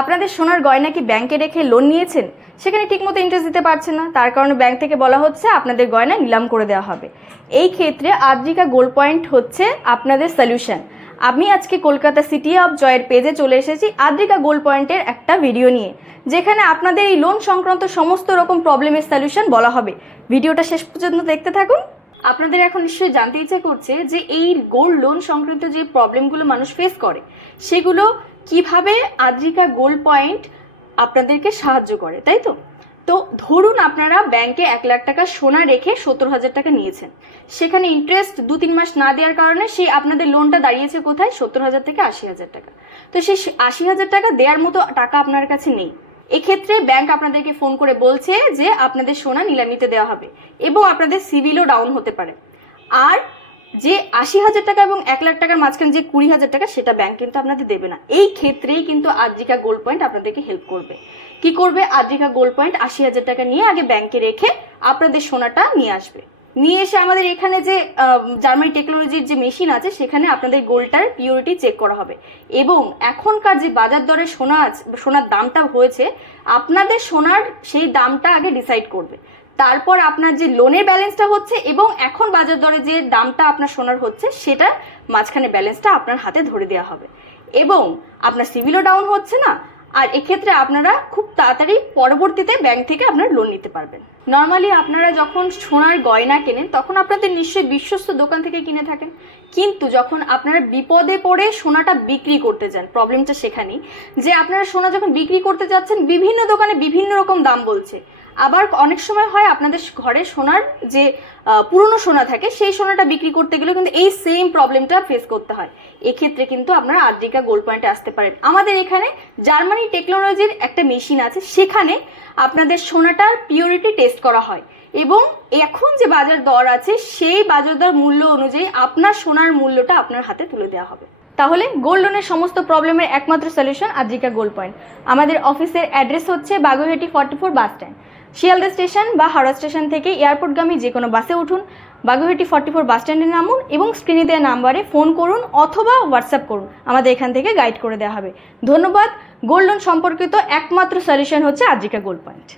আপনাদের সোনার গয়না কি ব্যাংকে রেখে লোন নিয়েছেন? সেখানে ঠিকমতো ইন্টারেস্ট দিতে পারছেন না। তার কারণে ব্যাংক থেকে বলা হচ্ছে আপনাদের গয়না নিলাম করে দেওয়া হবে। এই ক্ষেত্রে আদ্রিকা গোল্ড পয়েন্ট হচ্ছে আপনাদের সলিউশন আমি আজকে কলকাতা সিটি অফ জয়ের পেজে চলে এসেছি আদ্রিকা গোল্ড পয়েন্টের একটা ভিডিও নিয়ে, যেখানে আপনাদের এই লোন সংক্রান্ত সমস্ত রকম প্রবলেমের সলিউশন বলা হবে। ভিডিওটা শেষ পর্যন্ত দেখতে থাকুন। আপনাদের এখন নিশ্চয়ই জানতে ইচ্ছে করছে যে এই গোল্ড লোন সংক্রান্ত যে প্রবলেমগুলো মানুষ ফেস করে, সেগুলো কীভাবে আদ্রিকা গোল্ড পয়েন্ট আপনাদেরকে সাহায্য করে, তাই তো? তো ধরুন আপনারা ব্যাংকে এক লাখ টাকা সোনা রেখে সত্তর হাজার টাকা নিয়েছেন। সেখানে ইন্টারেস্ট দু তিন মাস না দেওয়ার কারণে সেই আপনাদের লোনটা দাঁড়িয়েছে কোথায়? সত্তর হাজার থেকে আশি হাজার টাকা। তো সেই আশি হাজার টাকা দেওয়ার মতো টাকা আপনার কাছে নেই। এক্ষেত্রে ব্যাংক আপনাদেরকে ফোন করে বলছে যে আপনাদের সোনা নিলামিতে দেওয়া হবে এবং আপনাদের সিভিলও ডাউন হতে পারে। আর যে আশি হাজার টাকা এবং এক লাখ টাকার মাঝখানে যে কুড়ি হাজার টাকা, সেটা ব্যাংক কিন্তু আপনাদের দেবে না। এই ক্ষেত্রেই কিন্তু আদ্রিকা গোল্ড পয়েন্ট আপনাদেরকে হেল্প করবে। কি করবে? আদ্রিকা গোল্ড পয়েন্ট আশি হাজার টাকা নিয়ে আগে ব্যাংকে রেখে আপনাদের সোনাটা নিয়ে আসবে। নিয়ে এসে আমাদের এখানে যে জার্মানি টেকনোলজির যে মেশিন আছে, সেখানে আপনাদের গোল্ডটার পিওরিটি চেক করা হবে। এবং এখনকার যে বাজার দরে সোনা সোনার দামটা হয়েছে, আপনাদের সোনার সেই দামটা আগে ডিসাইড করবে। তারপর আপনার যে লোনের ব্যালেন্সটা হচ্ছে এবং এখন বাজার দরে যে দামটা আপনার সোনার হচ্ছে, সেটার মাঝখানে ব্যালেন্সটা আপনার হাতে ধরে দেওয়া হবে। এবং আপনার সিভিলও ডাউন হচ্ছে না, আর এক্ষেত্রে আপনারা খুব তাড়াতাড়ি পরবর্তীতে ব্যাংক থেকে আপনার লোন নিতে পারবেন। নর্মালি আপনারা যখন সোনার গয়না কেনেন, তখন আপনাদের নিশ্চয়ই বিশ্বস্ত দোকান থেকে কিনে থাকেন। কিন্তু যখন আপনারা বিপদে পড়ে সোনাটা বিক্রি করতে যান প্রবলেমটা সেখানেই, যে আপনারা সোনা যখন বিক্রি করতে যাচ্ছেন, বিভিন্ন দোকানে বিভিন্ন রকম দাম বলছে। আবার অনেক সময় হয় আপনাদের ঘরে সোনার যে পুরনো সোনা থাকে, সেই সোনাটা বিক্রি করতে গেলে কিন্তু এই সেম প্রবলেমটা ফেস করতে হয়। এক্ষেত্রে কিন্তু আপনারা আদ্রিকা গোল্ড পয়েন্টে আসতে পারেন। আমাদের এখানে জার্মানি টেকনোলজির একটা মেশিন আছে, সেখানে আপনাদের সোনাটার পিওরিটি টেস্ট করা হয়। এবং এখন যে বাজার দর আছে, সেই বাজার দর মূল্য অনুযায়ী আপনার সোনার মূল্যটা আপনার হাতে তুলে দেওয়া হবে। তাহলে গোল্ড লোনের সমস্ত প্রবলেমের একমাত্র সলিউশন আদ্রিকা গোল্ড পয়েন্ট আমাদের অফিসের অ্যাড্রেস হচ্ছে Baguiati forty four bus stand Sealdah station বা হাওড়া স্টেশন থেকে এয়ারপোর্টগামী যে কোনো বাসে উঠুন। বাগুহেটি ফর্টি ফোর বাস স্ট্যান্ডে নামুন এবং স্ক্রিনে দেওয়া নাম্বারে ফোন করুন অথবা হোয়াটসঅ্যাপ করুন। আমাদের এখান থেকে গাইড করে দেওয়া হবে। ধন্যবাদ। গোল্ড লোন সম্পর্কিত একমাত্র সলিউশন হচ্ছে আজিকা গোল্ড পয়েন্ট